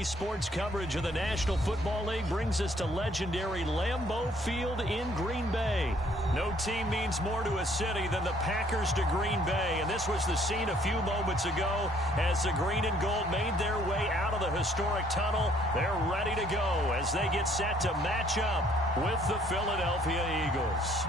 Today's sports coverage of the National Football League brings us to legendary Lambeau Field in Green Bay. No team means more to a city than the Packers to Green Bay, and this was the scene a few moments ago as the green and gold made their way out of the historic tunnel. They're ready to go as they get set to match up with the Philadelphia Eagles.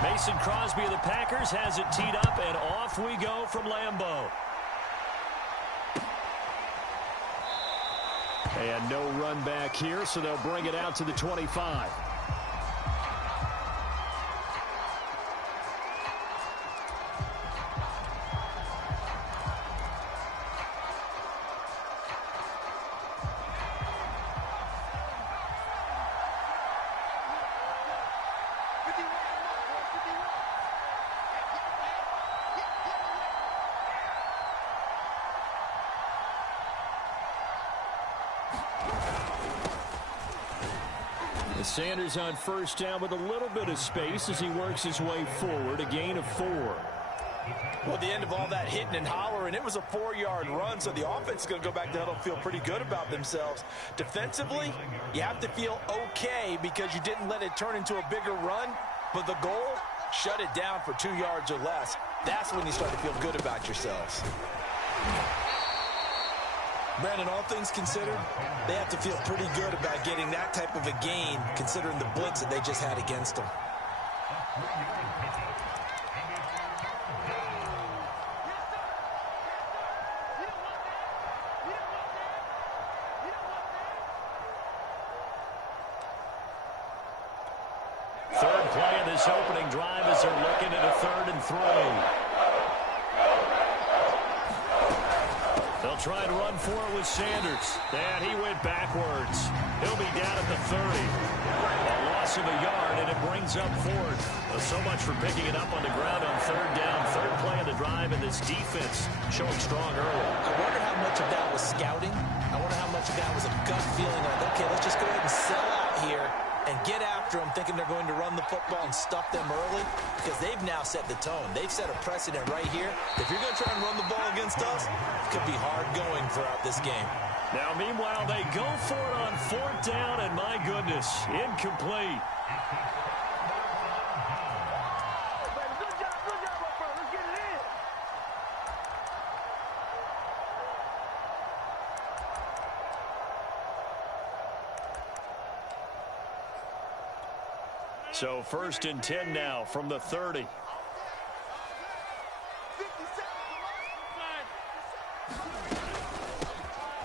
Mason Crosby of the Packers has it teed up, and off we go from Lambeau. And no run back here, so they'll bring it out to the 25. Sanders on first down with a little bit of space as he works his way forward, a gain of 4. Well, at the end of all that hitting and hollering, it was a 4-yard run, so the offense is going to go back to huddle and feel pretty good about themselves. Defensively, you have to feel okay because you didn't let it turn into a bigger run, but the goal, shut it down for 2 yards or less. That's when you start to feel good about yourselves. Brandon, all things considered, they have to feel pretty good about getting that type of a gain considering the blitz that they just had against them. Third play of this opening drive as they're looking at a 3rd and 3. They'll try and run for it with Sanders. And he went backwards. He'll be down at the 30. A loss of a yard, and it brings up 4th. So much for picking it up on the ground on 3rd down. 3rd play of the drive, and this defense showing strong early. I wonder how much of that was scouting. I wonder how much of that was a gut feeling like, okay, let's just go ahead and sell out here and get after them, thinking they're going to run the football and stuff them early, because they've now set the tone. They've set a precedent right here. If you're going to try and run the ball against us, it could be hard going throughout this game. Now, meanwhile, they go for it on 4th down, and my goodness, incomplete. So 1st and 10 now from the 30.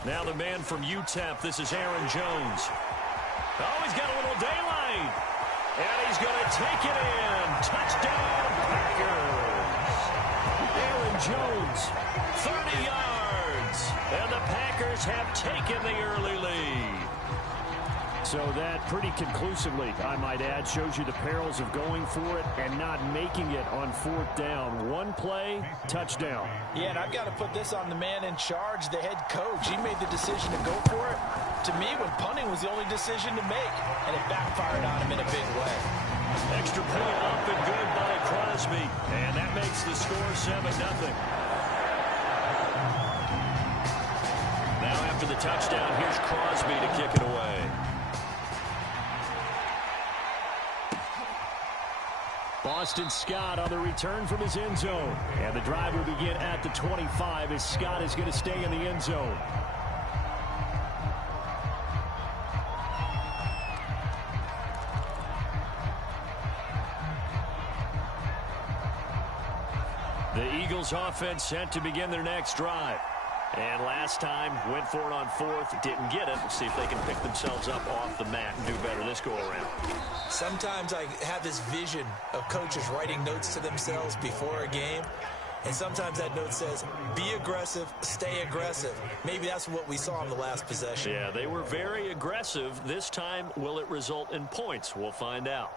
Now the man from UTEP, this is Aaron Jones. Oh, he's got a little daylight. And he's going to take it in. Touchdown, Packers. Aaron Jones, 30 yards. And the Packers have taken the early lead. So that pretty conclusively, I might add, shows you the perils of going for it and not making it on 4th down. One play, touchdown. Yeah, and I've got to put this on the man in charge, the head coach. He made the decision to go for it. To me, when punting was the only decision to make, and it backfired on him in a big way. Extra point up and good by Crosby, and that makes the score 7-0. Now after the touchdown, here's Crosby to kick it away. Boston Scott on the return from his end zone. And the drive will begin at the 25 as Scott is going to stay in the end zone. The Eagles offense set to begin their next drive. And last time, went for it on 4th, didn't get it. We'll see if they can pick themselves up off the mat and do better this go-around. Sometimes I have this vision of coaches writing notes to themselves before a game. And sometimes that note says, be aggressive, stay aggressive. Maybe that's what we saw in the last possession. Yeah, they were very aggressive. This time, will it result in points? We'll find out.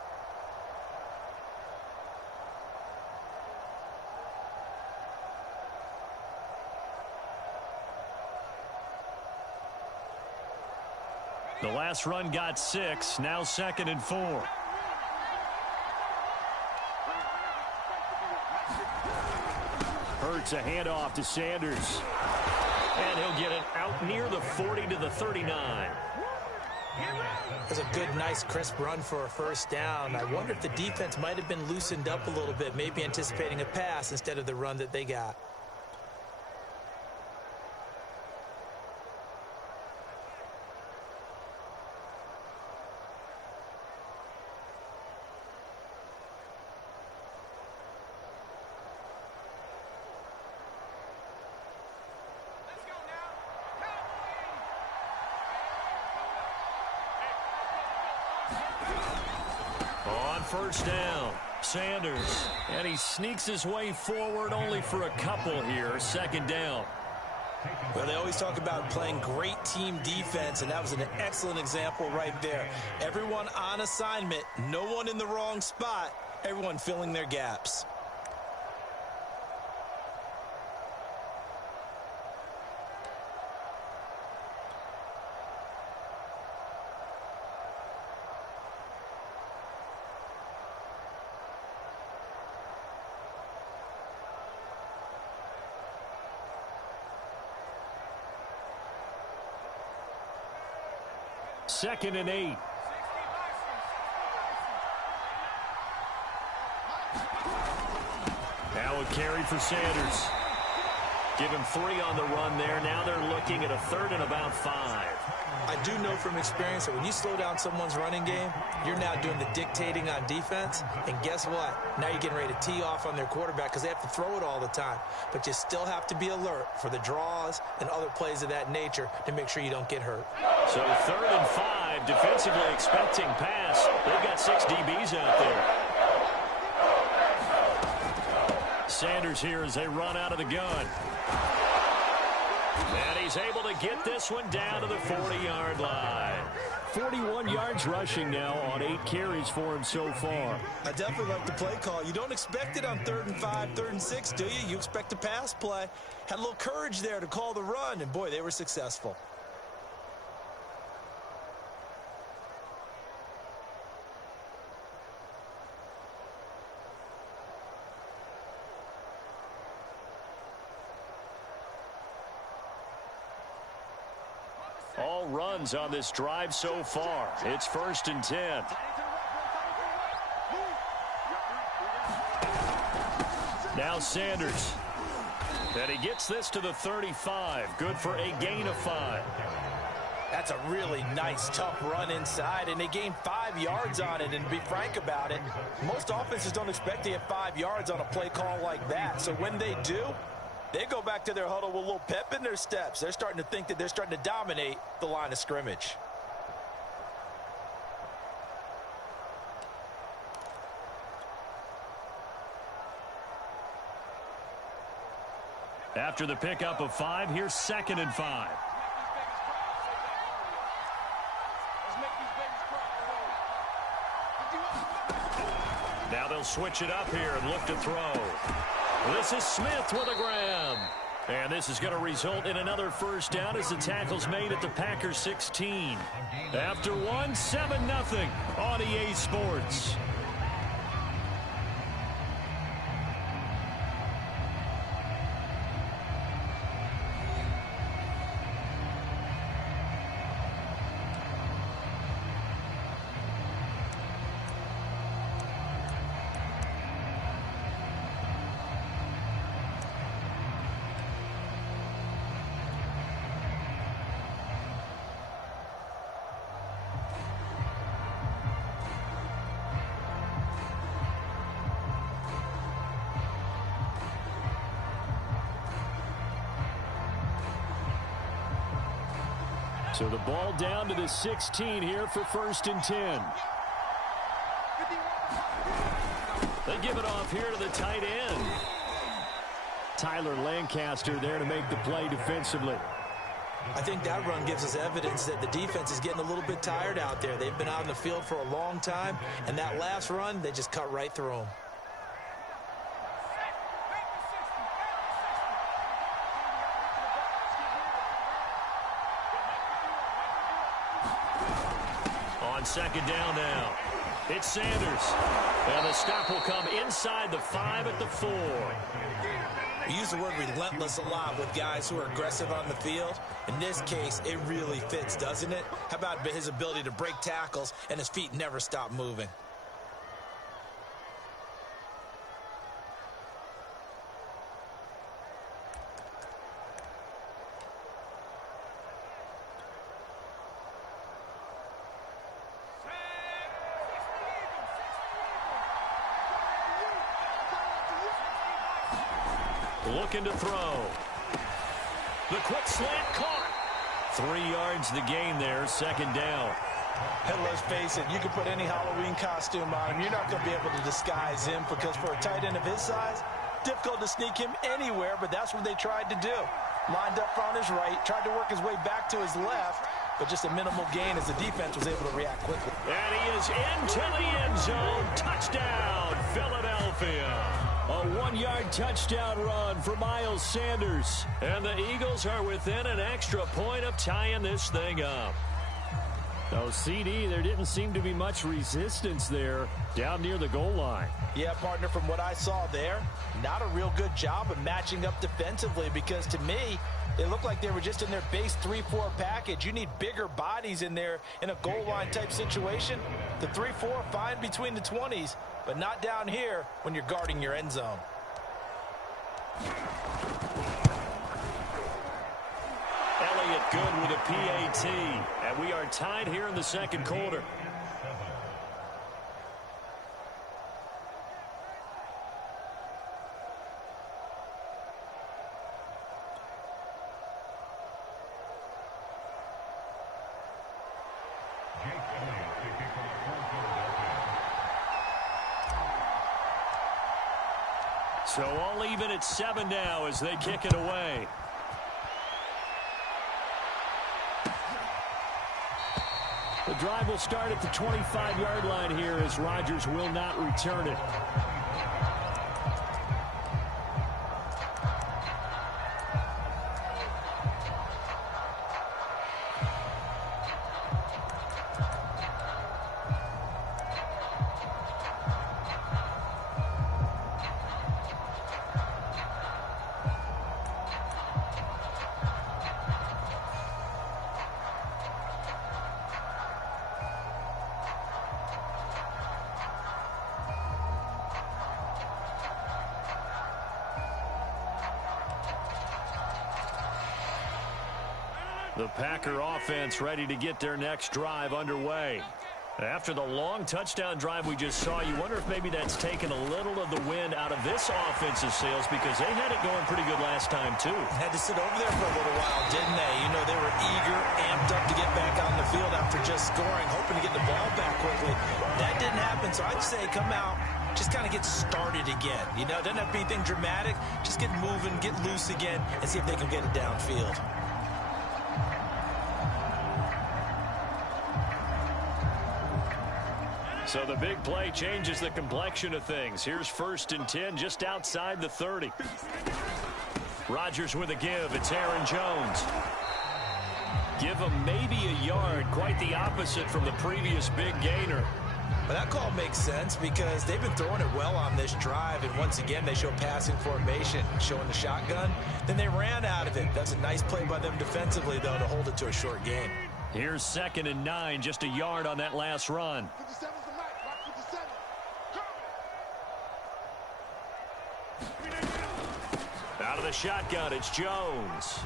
The last run got 6, now 2nd and 4. Hurts a handoff to Sanders. And he'll get it out near the 40 to the 39. That's a good, nice, crisp run for a first down. I wonder if the defense might have been loosened up a little bit, maybe anticipating a pass instead of the run that they got. First down, Sanders, and he sneaks his way forward only for a couple here. 2nd down. Well, they always talk about playing great team defense, and that was an excellent example right there. Everyone on assignment, no one in the wrong spot, everyone filling their gaps. Second and 8. Now a carry for Sanders. Give him 3 on the run there. Now they're looking at a 3rd and about 5. I do know from experience that when you slow down someone's running game, you're now doing the dictating on defense. And guess what? Now you're getting ready to tee off on their quarterback because they have to throw it all the time. But you still have to be alert for the draws and other plays of that nature to make sure you don't get hurt. So 3rd and 5, defensively expecting pass. They've got 6 DBs out there. Sanders here as they run out of the gun. And he's able to get this one down to the 40-yard line. 41 yards rushing now on 8 carries for him so far. I definitely like the play call. You don't expect it on 3rd and 5, 3rd and 6, do you? You expect a pass play. Had a little courage there to call the run, and boy, they were successful. All runs on this drive so far. It's 1st and 10. Now Sanders. And he gets this to the 35. Good for a gain of 5. That's a really nice, tough run inside, and they gained 5 yards on it. And to be frank about it, most offenses don't expect to get 5 yards on a play call like that. So when they do, they go back to their huddle with a little pep in their steps. They're starting to think that they're starting to dominate the line of scrimmage. After the pickup of 5, here's 2nd and 5. Now they'll switch it up here and look to throw. This is Smith with a grab. And this is going to result in another first down as the tackle's made at the Packers 16. After 1, 7-0 on EA Sports. So the ball down to the 16 here for 1st and 10. They give it off here to the tight end. Tyler Lancaster there to make the play defensively. I think that run gives us evidence that the defense is getting a little bit tired out there. They've been out in the field for a long time, and that last run, they just cut right through them. On second down now, it's Sanders. And the stop will come inside the 5 at the 4. We use the word relentless a lot with guys who are aggressive on the field. In this case, it really fits, doesn't it? How about his ability to break tackles and his feet never stop moving? Looking to throw. The quick slant caught. 3 yards the gain there, second down. And let's face it, you can put any Halloween costume on him. You're not going to be able to disguise him because for a tight end of his size, difficult to sneak him anywhere, but that's what they tried to do. Lined up on his right, tried to work his way back to his left, but just a minimal gain as the defense was able to react quickly. And he is into the end zone. Touchdown, Philadelphia. A 1-yard touchdown run for Miles Sanders. And the Eagles are within an extra point of tying this thing up. Oh, CD, there didn't seem to be much resistance there down near the goal line. Yeah, partner, from what I saw there, not a real good job of matching up defensively because to me, it looked like they were just in their base 3-4 package. You need bigger bodies in there in a goal line type situation. The 3-4 fine between the 20s, but not down here when you're guarding your end zone. Elliott good with a PAT, and we are tied here in the second quarter. So all even at 7 now as they kick it away. The drive will start at the 25-yard line here as Rodgers will not return it. The Packer offense ready to get their next drive underway. After the long touchdown drive we just saw, you wonder if maybe that's taken a little of the wind out of this offensive sails because they had it going pretty good last time, too. Had to sit over there for a little while, didn't they? You know, they were eager, amped up to get back on the field after just scoring, hoping to get the ball back quickly. That didn't happen, so I'd say come out, just kind of get started again. You know, doesn't have to be anything dramatic. Just get moving, get loose again, and see if they can get it downfield. So the big play changes the complexion of things. Here's 1st and 10 just outside the 30. Rodgers with a give. It's Aaron Jones. Give him maybe a yard. Quite the opposite from the previous big gainer. But that call makes sense because they've been throwing it well on this drive. And once again, they show passing formation, showing the shotgun. Then they ran out of it. That's a nice play by them defensively, though, to hold it to a short gain. Here's 2nd and 9, just a yard on that last run. Out of the shotgun, it's Jones.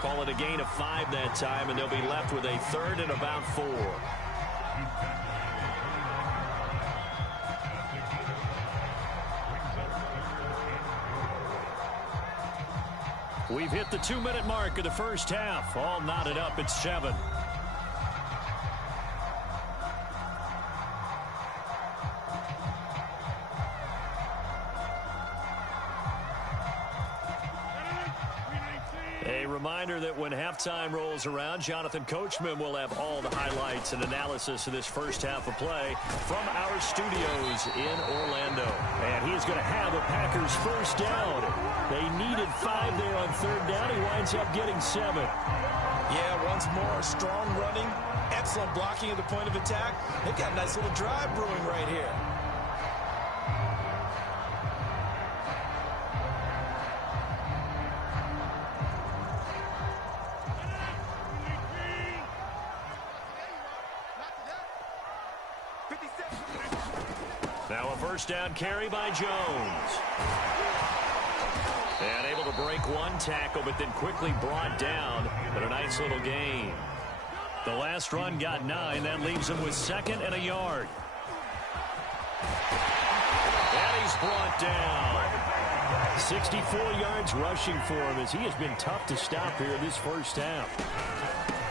Call it a gain of 5 that time, and they'll be left with a 3rd and about 4. We've hit the 2-minute mark of the first half. All knotted up at 7. A reminder that when halftime rolls around, Jonathan Coachman will have all the highlights and analysis of this first half of play from our studios in Orlando. And he is going to have a Packers first down. They needed 5 there on third down. He winds up getting 7. Yeah, once more, strong running, excellent blocking at the point of attack. They've got a nice little drive brewing right here. Now a first down carry by Jones. And able to break one tackle, but then quickly brought down. But a nice little gain. The last run got 9. That leaves him with 2nd and a yard. And he's brought down. 64 yards rushing for him as he has been tough to stop here this first half.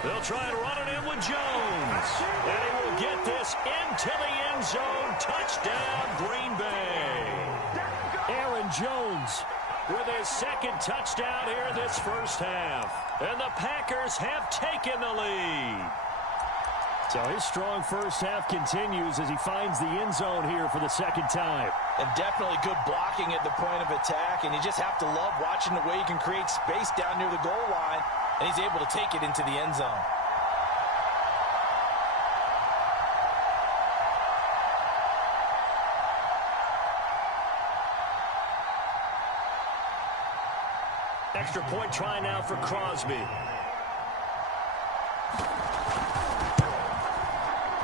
They'll try and run it in with Jones. And he will get this into the end zone. Touchdown, Green Bay. Aaron Jones with his 2nd touchdown here this first half. And the Packers have taken the lead. So his strong first half continues as he finds the end zone here for the 2nd time. And definitely good blocking at the point of attack. And you just have to love watching the way he can create space down near the goal line. And he's able to take it into the end zone. Extra point try now for Crosby.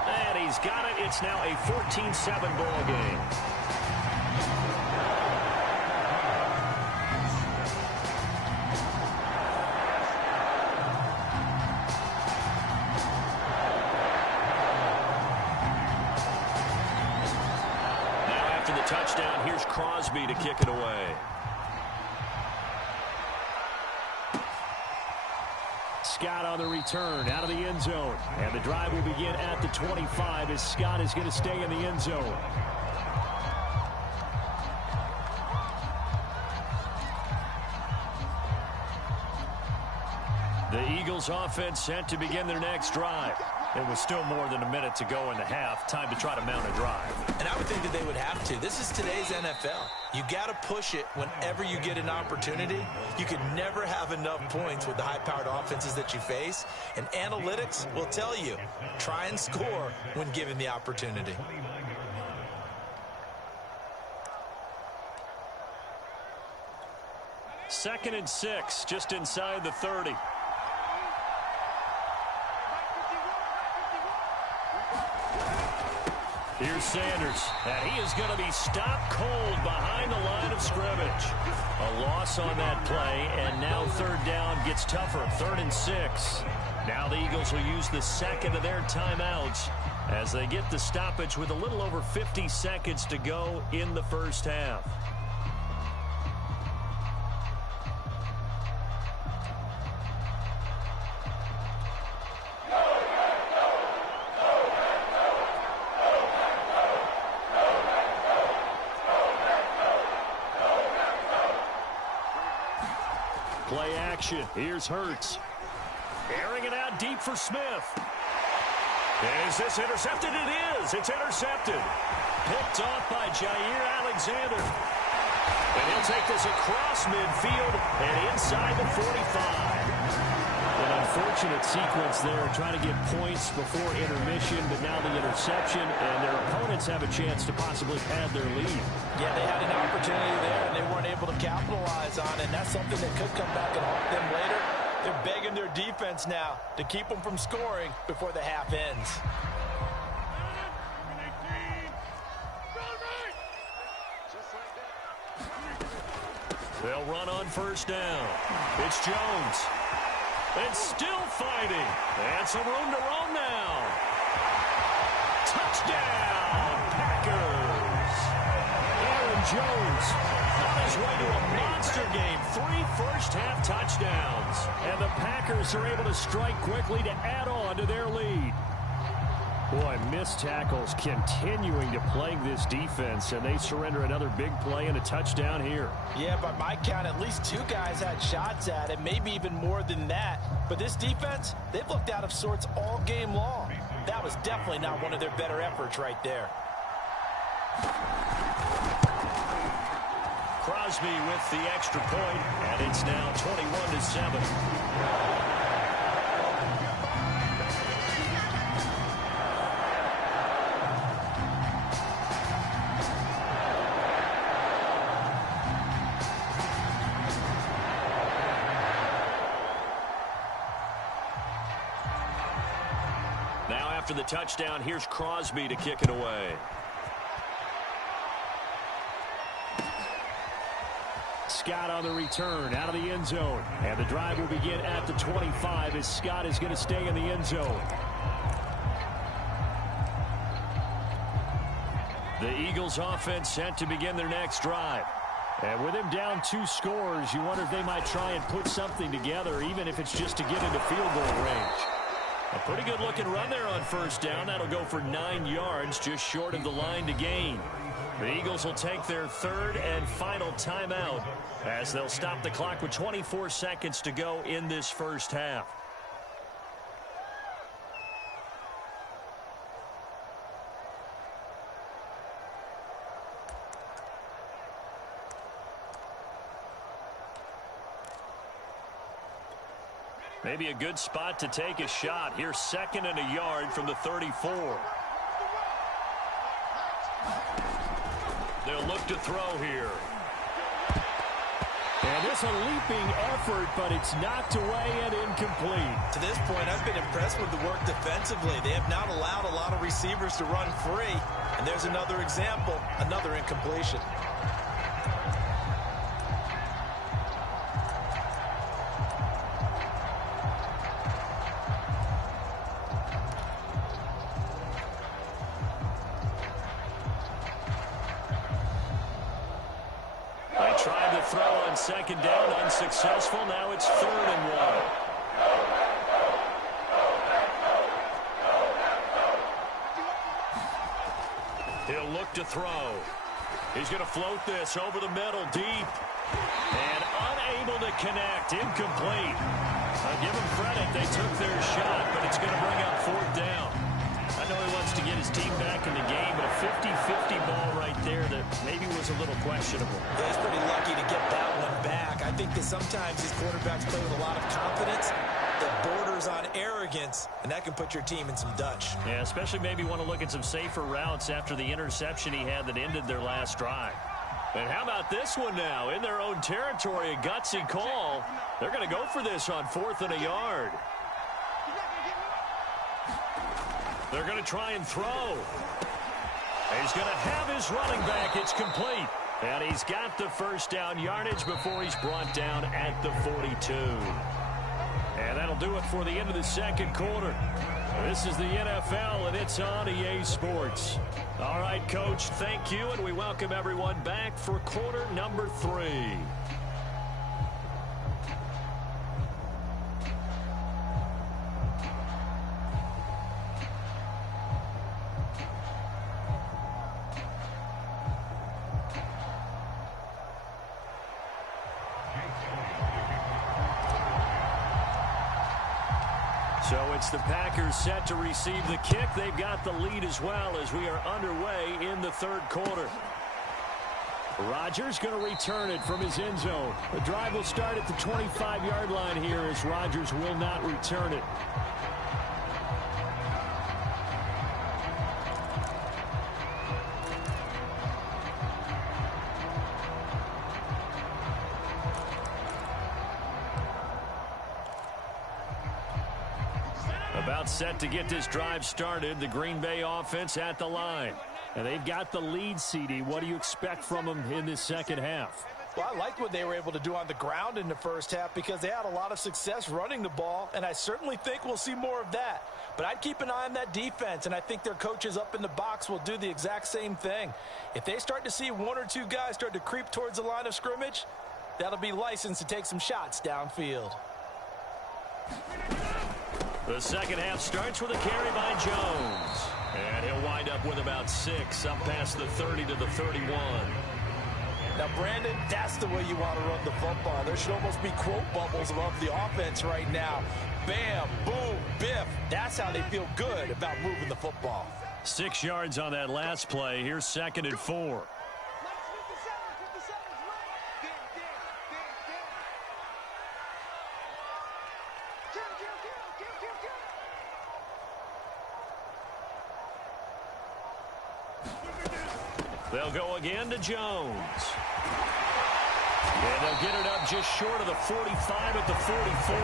And he's got it. It's now a 14-7 ball game. Now after the touchdown, here's Crosby to kick it away. Scott on the return out of the end zone. And the drive will begin at the 25 as Scott is going to stay in the end zone. The Eagles offense set to begin their next drive. It was still more than a minute to go in the half. Time to try to mount a drive. And I would think that they would have to. This is today's NFL. You got to push it whenever you get an opportunity. You can never have enough points with the high-powered offenses that you face. And analytics will tell you, try and score when given the opportunity. Second and 6, just inside the 30. Here's Sanders, and he is going to be stopped cold behind the line of scrimmage. A loss on that play, and now third down gets tougher. 3rd and 6. Now the Eagles will use the 2nd of their timeouts as they get the stoppage with a little over 50 seconds to go in the first half. Play action. Here's Hurts. Airing it out deep for Smith. Is this intercepted? It is. It's intercepted. Picked off by Jair Alexander. And he'll take this across midfield and inside the 45. An unfortunate sequence there, trying to get points before intermission, but now the interception, and their opponents have a chance to possibly pad their lead. Yeah, they had an opportunity there, and they weren't able to capitalize on it, and that's something that could come back and haunt them later. They're begging their defense now to keep them from scoring before the half ends. They'll run on first down. It's Jones. And still fighting. And some room to roam now. Touchdown, Packers. Aaron Jones on his way to a monster game. 3 first-half touchdowns. And the Packers are able to strike quickly to add on to their lead. Boy, missed tackles continuing to plague this defense, and they surrender another big play and a touchdown here. Yeah, by my count, at least 2 guys had shots at it, maybe even more than that. But this defense, they've looked out of sorts all game long. That was definitely not one of their better efforts right there. Crosby with the extra point, and it's now 21-7. Now after the touchdown, here's Crosby to kick it away. Scott on the return out of the end zone. And the drive will begin at the 25 as Scott is going to stay in the end zone. The Eagles offense set to begin their next drive. And with him down 2 scores, you wonder if they might try and put something together, even if it's just to get into field goal range. A pretty good looking run there on first down. That'll go for 9 yards, just short of the line to gain. The Eagles will take their 3rd and final timeout as they'll stop the clock with 24 seconds to go in this first half. Maybe a good spot to take a shot. Here's 2nd and a yard from the 34. They'll look to throw here. And this a leaping effort, but it's knocked away and incomplete. To this point, I've been impressed with the work defensively. They have not allowed a lot of receivers to run free. And there's another example, another incompletion. Tried to throw on 2nd down, unsuccessful. Now it's 3rd and 1. He'll look to throw. He's going to float this over the middle, deep. And unable to connect, incomplete. I'll give him credit, they took their shot, but it's going to bring up 4th down. I know he wants to get his team back in the game, but a 50-50 ball right there that maybe was a little questionable. Yeah, he's pretty lucky to get that one back. I think that sometimes these quarterbacks play with a lot of confidence that borders on arrogance, and that can put your team in some Dutch. Yeah, especially maybe want to look at some safer routes after the interception he had that ended their last drive. And how about this one now? In their own territory, a gutsy call. They're going to go for this on 4th and a yard. They're going to try and throw. He's going to have his running back. It's complete. And he's got the first down yardage before he's brought down at the 42. And that'll do it for the end of the 2nd quarter. This is the NFL, and it's on EA Sports. All right, Coach, thank you, and we welcome everyone back for quarter number 3. So it's the Packers set to receive the kick. They've got the lead as well as we are underway in the 3rd quarter. Rodgers going to return it from his end zone. The drive will start at the 25-yard line here as Rodgers will not return it. About set to get this drive started. The Green Bay offense at the line. And they've got the lead, CD. What do you expect from them in this 2nd half? Well, I like what they were able to do on the ground in the first half because they had a lot of success running the ball, and I certainly think we'll see more of that. But I'd keep an eye on that defense, and I think their coaches up in the box will do the exact same thing. If they start to see 1 or 2 guys start to creep towards the line of scrimmage, that'll be licensed to take some shots downfield. The 2nd half starts with a carry by Jones. And he'll wind up with about 6, up past the 30 to the 31. Now, Brandon, that's the way you want to run the football. There should almost be quote bubbles above the offense right now. Bam, boom, biff. That's how they feel good about moving the football. 6 yards on that last play. Here's 2nd and 4. They'll go again to Jones. And they'll get it up just short of the 45 at the 44.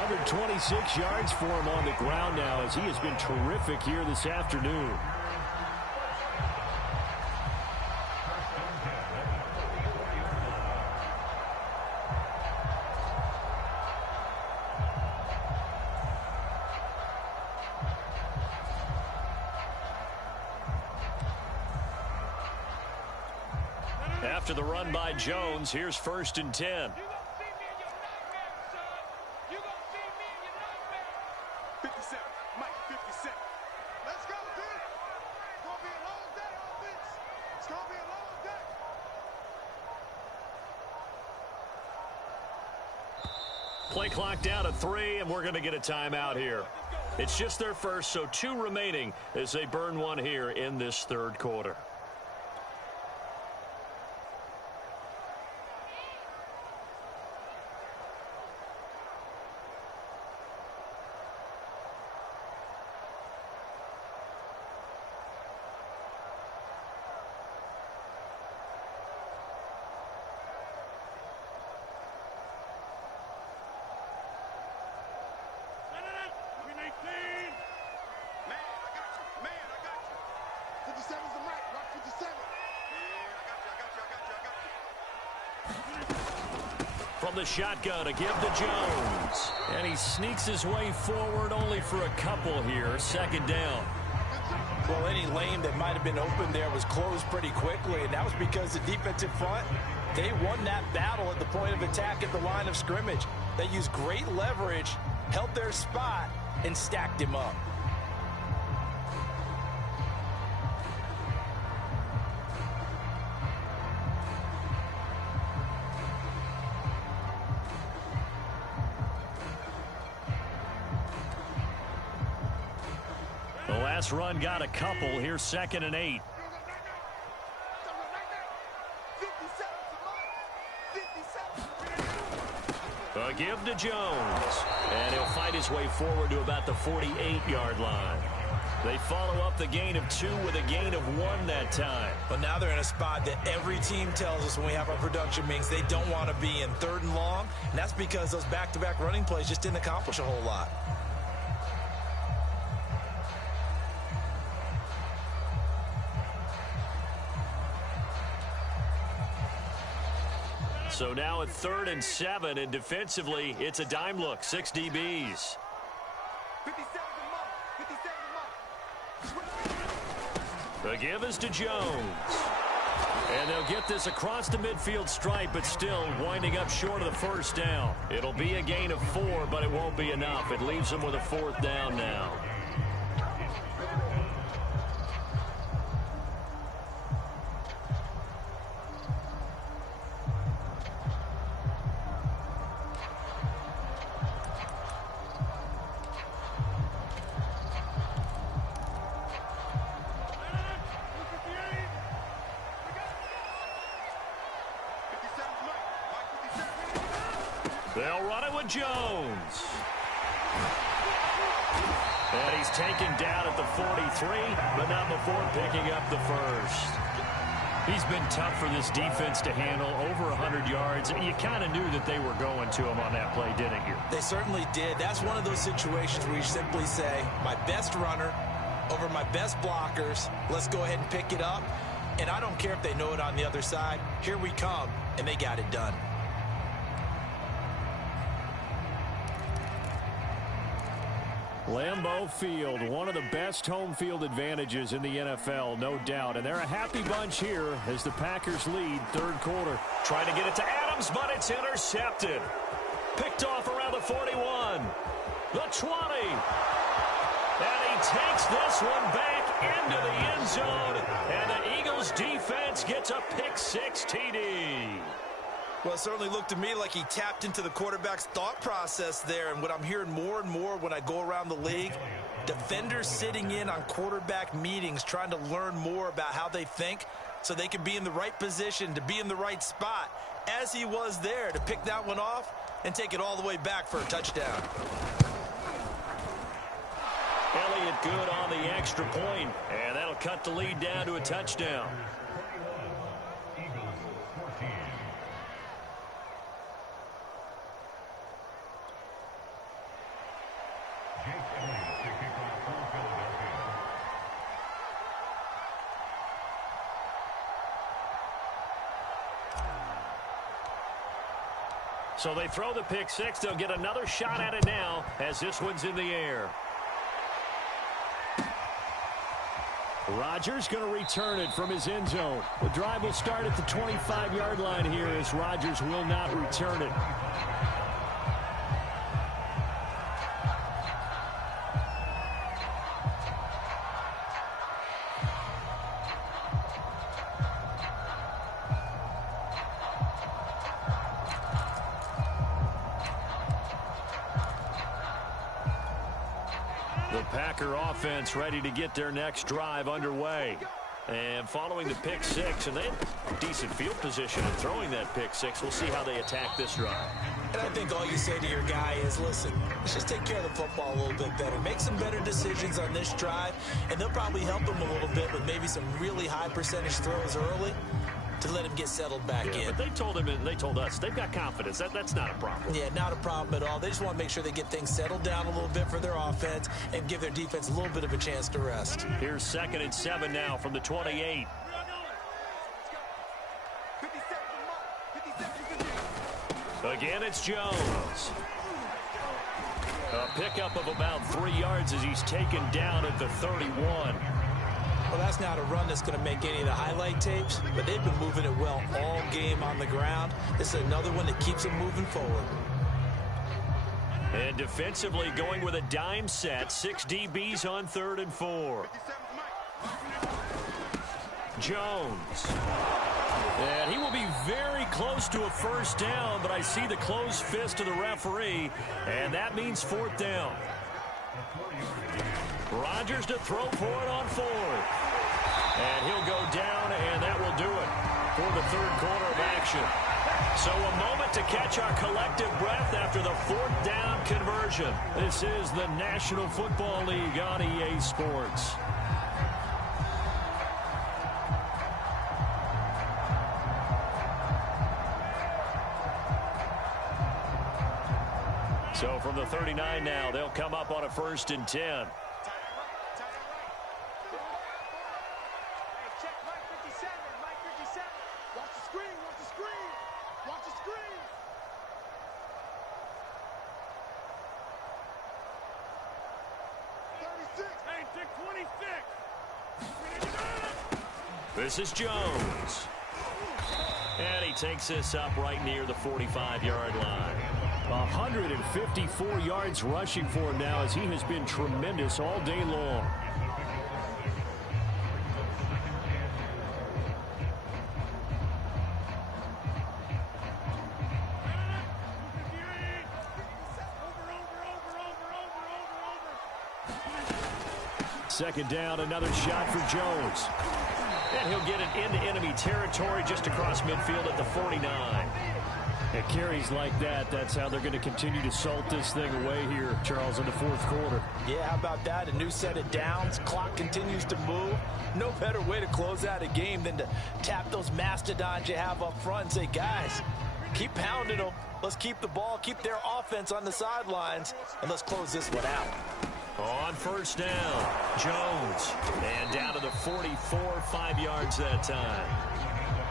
126 yards for him on the ground now as he has been terrific here this afternoon. After the run by Jones, here's 1st and 10. 57, Mike, 57. Let's go, dude. It's going to be a long day, offense. It's going to be a long day. Play clock down to 3, and we're going to get a timeout here. It's just their first, so 2 remaining as they burn one here in this 3rd quarter. From the shotgun, a give to Jones. And he sneaks his way forward only for a couple here. 2nd down. Well, any lane that might have been open there was closed pretty quickly, and that was because the defensive front, they won that battle at the point of attack at the line of scrimmage. They used great leverage, held their spot, and stacked him up. The last run got a couple. Here's 2nd and 8. A give to Jones. And he'll fight his way forward to about the 48-yard line. They follow up the gain of 2 with a gain of 1 that time. But now they're in a spot that every team tells us when we have our production meetings they don't want to be in, 3rd and long. And that's because those back-to-back running plays just didn't accomplish a whole lot. So now at 3rd and 7, and defensively, it's a dime look. 6 DBs. The give is to Jones. And they'll get this across the midfield stripe, but still winding up short of the 1st down. It'll be a gain of 4, but it won't be enough. It leaves them with a 4th down now. They'll run it with Jones. And he's taken down at the 43, but not before picking up the 1st. He's been tough for this defense to handle, over 100 yards. You kind of knew that they were going to him on that play, didn't you? They certainly did. That's one of those situations where you simply say, my best runner over my best blockers, let's go ahead and pick it up. And I don't care if they know it on the other side. Here we come, and they got it done. Lambeau Field, one of the best home field advantages in the NFL, no doubt. And they're a happy bunch here as the Packers lead 3rd quarter. Trying to get it to Adams, but it's intercepted. Picked off around the 41. The 20. And he takes this one back into the end zone. And the Eagles defense gets a pick-6 TD. Well, it certainly looked to me like he tapped into the quarterback's thought process there. And what I'm hearing more and more when I go around the league, defenders sitting in on quarterback meetings trying to learn more about how they think so they can be in the right position, to be in the right spot, as he was there to pick that one off and take it all the way back for a touchdown. Elliott good on the extra point, and that'll cut the lead down to a touchdown. So they throw the pick-6. They'll get another shot at it now as this one's in the air. Rodgers going to return it from his end zone. The drive will start at the 25-yard line here as Rodgers will not return it. The Packer offense ready to get their next drive underway. And following the pick-6, and they had decent field position in throwing that pick-6. We'll see how they attack this drive. And I think all you say to your guy is, listen, let's just take care of the football a little bit better. Make some better decisions on this drive, and they'll probably help him a little bit with maybe some really high percentage throws early to let him get settled back in. But they told him, and they told us, they've got confidence. That's not a problem. Yeah, not a problem at all. They just want to make sure they get things settled down a little bit for their offense and give their defense a little bit of a chance to rest. Here's 2nd and 7 now from the 28. Again, it's Jones. A pickup of about 3 yards as he's taken down at the 31. Well, that's not a run that's going to make any of the highlight tapes, but they've been moving it well all game on the ground. This is another one that keeps them moving forward. And defensively going with a dime set. 6 DBs on 3rd and 4. Jones. And he will be very close to a first down, but I see the closed fist of the referee, and that means 4th down. Rodgers to throw for it on 4th. And he'll go down, and that will do it for the 3rd quarter of action. So a moment to catch our collective breath after the 4th down conversion. This is the National Football League on EA Sports. So from the 39 now, they'll come up on a 1st and 10. This is Jones. And he takes this up right near the 45-yard line. 154 yards rushing for him now as he has been tremendous all day long. Second down, another shot for Jones. And he'll get it into enemy territory just across midfield at the 49. It carries like that. That's how they're going to continue to salt this thing away here, Charles, in the 4th quarter. Yeah, how about that? A new set of downs. Clock continues to move. No better way to close out a game than to tap those mastodons you have up front and say, guys, keep pounding them. Let's keep the ball, keep their offense on the sidelines, and let's close this one out. On 1st down, Jones. And down to the 44, 5 yards that time.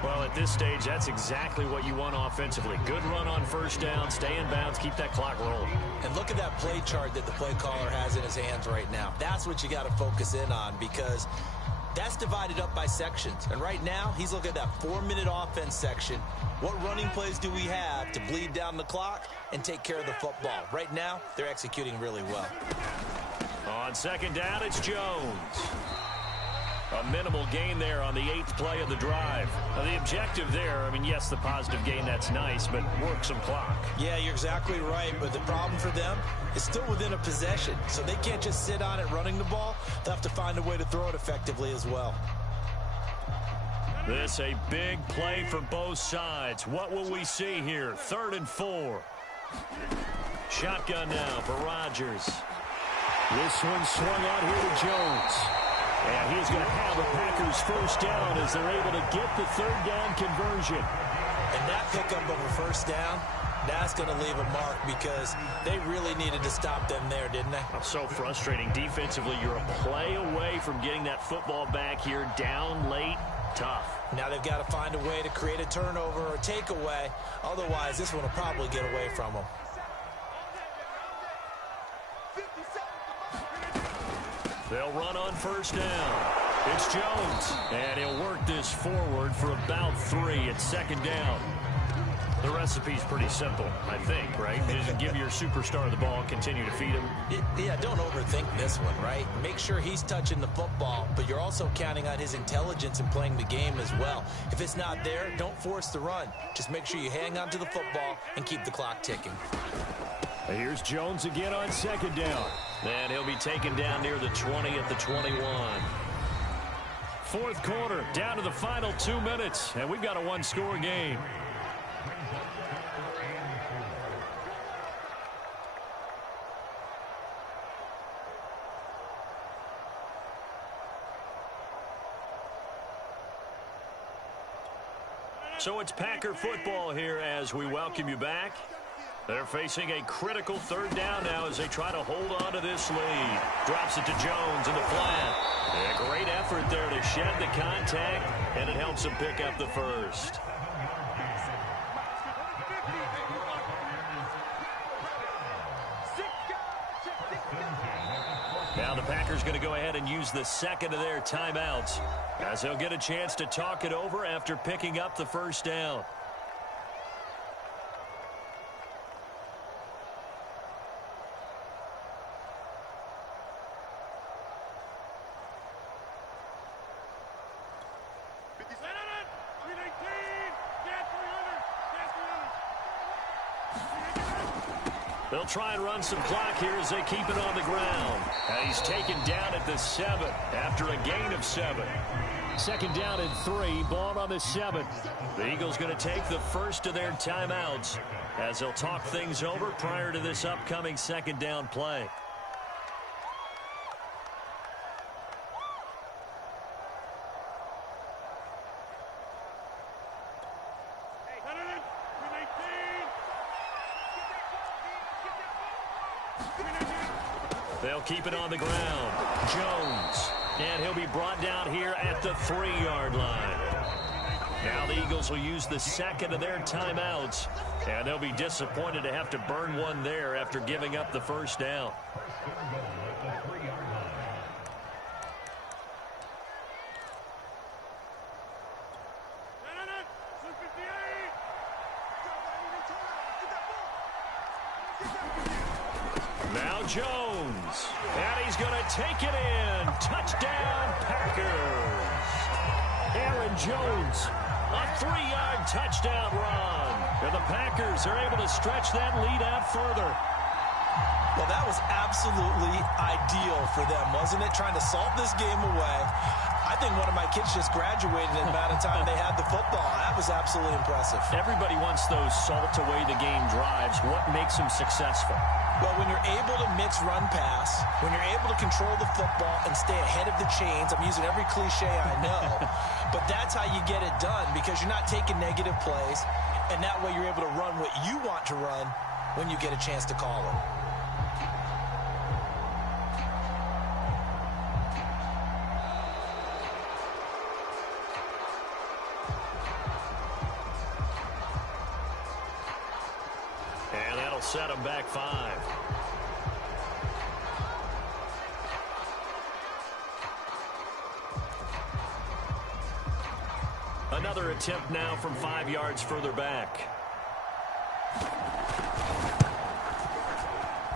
Well, at this stage, that's exactly what you want offensively. Good run on 1st down, stay in bounds, keep that clock rolling. And look at that play chart that the play caller has in his hands right now. That's what you got to focus in on because that's divided up by sections. And right now, he's looking at that 4-minute offense section. What running plays do we have to bleed down the clock and take care of the football? Right now, they're executing really well. On second down, it's Jones. A minimal gain there on the 8th play of the drive. Now, the objective there, I mean, yes, the positive gain, that's nice, but work some clock. Yeah, you're exactly right, but the problem for them is still within a possession, so they can't just sit on it running the ball. They'll have to find a way to throw it effectively as well. This a big play for both sides. What will we see here? 3rd and 4. Shotgun now for Rodgers. This one swung out here to Jones. And he's going to have the Packers first down as they're able to get the 3rd down conversion. And that pickup of a first down, that's going to leave a mark because they really needed to stop them there, didn't they? So frustrating. Defensively, you're a play away from getting that football back here down late. Tough. Now they've got to find a way to create a turnover or a takeaway. Otherwise, this one will probably get away from them. They'll run on first down. It's Jones. And he'll work this forward for about 3 at 2nd down. The recipe's pretty simple, I think, right? Just give your superstar the ball, continue to feed him. Yeah, don't overthink this one, right? Make sure he's touching the football, but you're also counting on his intelligence in playing the game as well. If it's not there, don't force the run. Just make sure you hang on to the football and keep the clock ticking. Here's Jones again on 2nd down. And he'll be taken down near the 20 at the 21. 4th quarter, down to the final 2 minutes, and we've got a 1-score game. So it's Packer football here as we welcome you back. They're facing a critical 3rd down now as they try to hold on to this lead. Drops it to Jones in the flat. A great effort there to shed the contact, and it helps him pick up the first. Now the Packers going to go ahead and use the 2nd of their timeouts as they'll get a chance to talk it over after picking up the first down. They'll try and run some clock here as they keep it on the ground. And he's taken down at the 7 after a gain of 7. 2nd down and 3, ball on the 7. The Eagles going to take the first of their timeouts as they'll talk things over prior to this upcoming 2nd down play. They'll keep it on the ground. Jones. And he'll be brought down here at the 3-yard line. Now the Eagles will use the 2nd of their timeouts. And they'll be disappointed to have to burn one there after giving up the first down. Now Jones, and he's going to take it in. Touchdown, Packers. Aaron Jones, a 3-yard touchdown run. And the Packers are able to stretch that lead out further. Well, that was absolutely ideal for them, wasn't it? Trying to salt this game away. I think one of my kids just graduated in the amount of time they had the football. That was absolutely impressive. Everybody wants those salt away the game drives. What makes them successful? Well, when you're able to mix run-pass, when you're able to control the football and stay ahead of the chains, I'm using every cliche I know, but that's how you get it done because you're not taking negative plays, and that way you're able to run what you want to run when you get a chance to call it. Set him back 5. Another attempt now from 5 yards further back.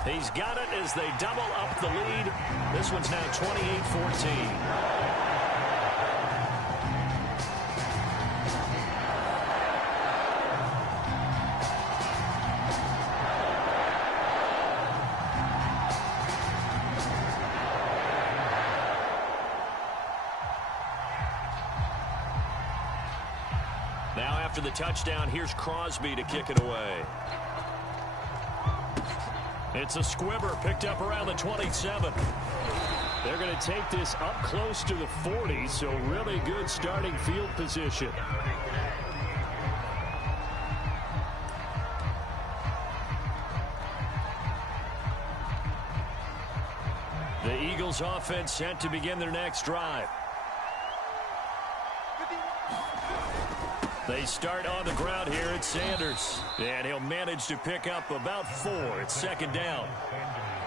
He's got it as they double up the lead. This one's now 28-14. Now after the touchdown, here's Crosby to kick it away. It's a squibber picked up around the 27. They're going to take this up close to the 40, so really good starting field position. The Eagles offense set to begin their next drive. They start on the ground here at Sanders. And he'll manage to pick up about 4. It's second down.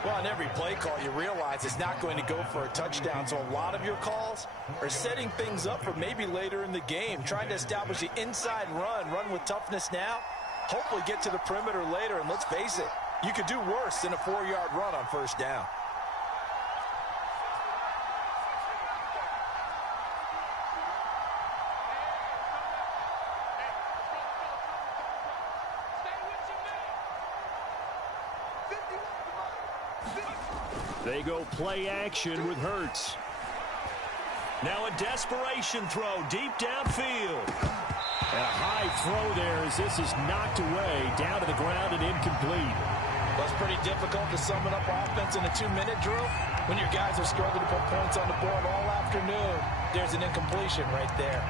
Well, on every play call, you realize it's not going to go for a touchdown. So a lot of your calls are setting things up for maybe later in the game, trying to establish the inside run with toughness now, hopefully get to the perimeter later. And let's face it, you could do worse than a 4-yard run on first down. They go play action with Hurts. Now a desperation throw deep downfield. A high throw there as this is knocked away, down to the ground and incomplete. Well, it's pretty difficult to sum it up offense in a 2-minute drill when your guys have struggled to put points on the board all afternoon. There's an incompletion right there.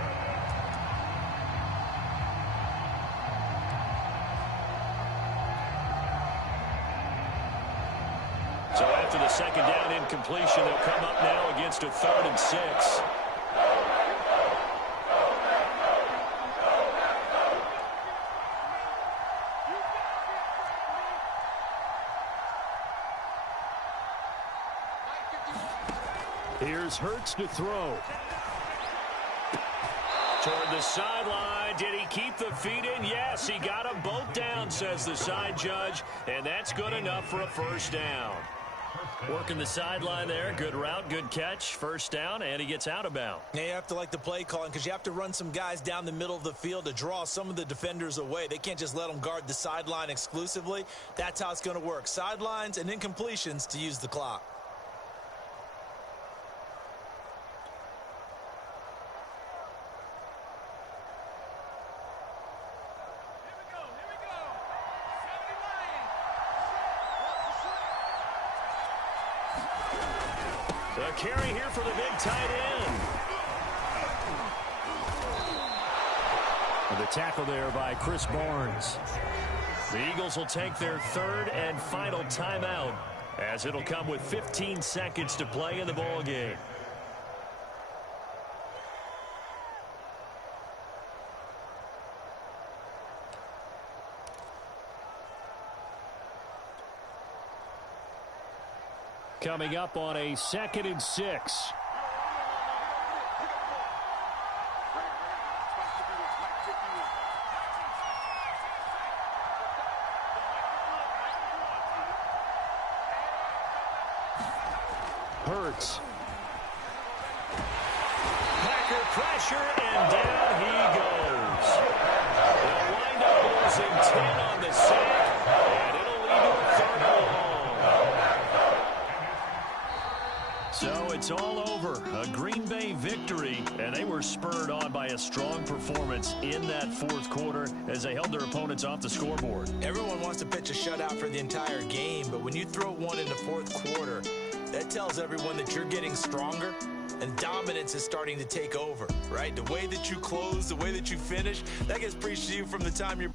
So after the second down incompletion, they'll come up now against a 3rd and 6. Here's Hurts to throw. Toward the sideline. Did he keep the feet in? Yes, he got them both down, says the side judge. And that's good enough for a first down. Working the sideline there. Good route, good catch. First down, and he gets out of bounds. Yeah, you have to like the play calling because you have to run some guys down the middle of the field to draw some of the defenders away. They can't just let them guard the sideline exclusively. That's how it's going to work. Sidelines and incompletions to use the clock. A carry here for the big tight end. And the tackle there by Chris Barnes. The Eagles will take their 3rd and final timeout as it'll come with 15 seconds to play in the ball game. Coming up on a 2nd and 6. Hurts. Packer pressure, and down he goes. They'll wind up losing 10 on the sack, and it'll lead to a 3rd and long. So it's all over. A Green Bay victory, and they were spurred on by a strong performance in that 4th quarter as they held their opponents off the scoreboard. Everyone wants to pitch a shutout for the entire game, but when you throw one in the 4th quarter, that tells everyone that you're getting stronger and dominance is starting to take over, right? The way that you close, the way that you finish, that gets preached to you from the time you're